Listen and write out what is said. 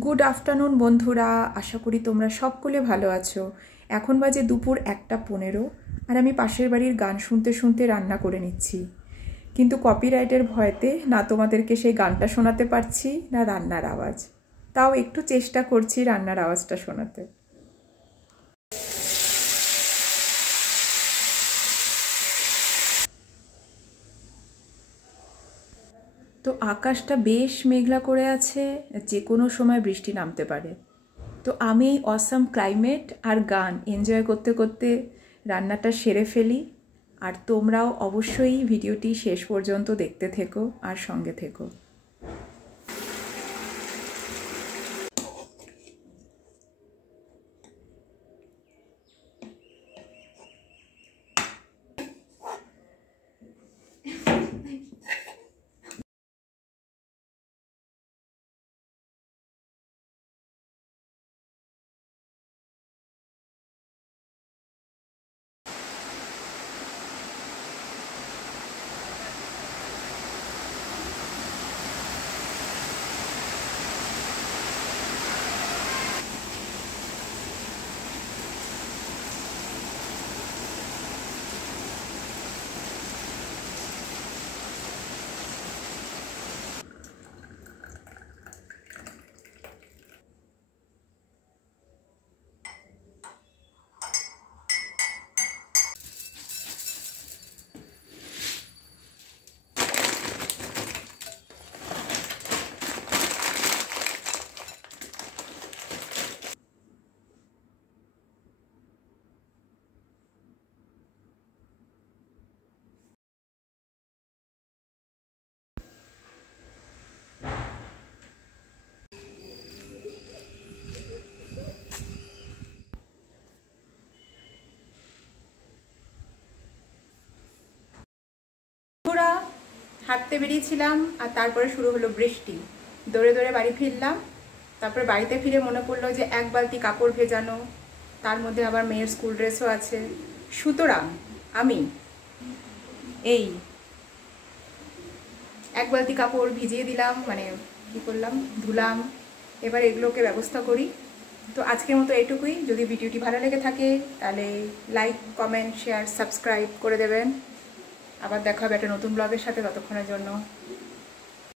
Good afternoon বন্ধুরা, আশা করি তোমরা সকলে ভালো আছো। এখন বাজে দুপুর 1:15 আর আমি পাশের বাড়ির গান শুনতে শুনতে রান্না করে নিচ্ছি। কিন্তু কপিরাইটের ভয়েতে না তোমাদেরকে সেই গানটা শোনাতে পারছি না রান্নার আওয়াজ। তাও একটু চেষ্টা করছি রান্নার আওয়াজটা শোনাতে। তো আকাশটা বেশ মেঘলা করে আছে, যে কোনো সময় বৃষ্টি নামতে পারে। তো আমি এই অসাম ক্লাইমেট আর গান এনজয় করতে করতে রান্নাটা সেরে ফেলি। আর তোমরাও অবশ্যই ভিডিওটি শেষ পর্যন্ত দেখতে থেকো আর সঙ্গে থেকো। হাঁটতে বেরিয়েছিলাম আর তারপরে শুরু হলো বৃষ্টি। দৌড়ে দৌড়ে বাড়ি ফিরলাম। তারপরে বাড়িতে ফিরে মনে পড়লো যে এক বালতি কাপড় ভেজানো, তার মধ্যে আবার মেয়ের স্কুল ড্রেসও আছে। সুতরাং আমি এই এক বালতি কাপড় ভিজিয়ে দিলাম, মানে কি করলাম, ধুলাম। এবার এগুলোকে ব্যবস্থা করি। তো আজকের মতো এইটুকুই। যদি ভিডিওটি ভালো লেগে থাকে তাহলে লাইক, কমেন্ট, শেয়ার, সাবস্ক্রাইব করে দেবেন। আবার দেখা হবে একটা নতুন ব্লগের সাথে। ততক্ষণের জন্য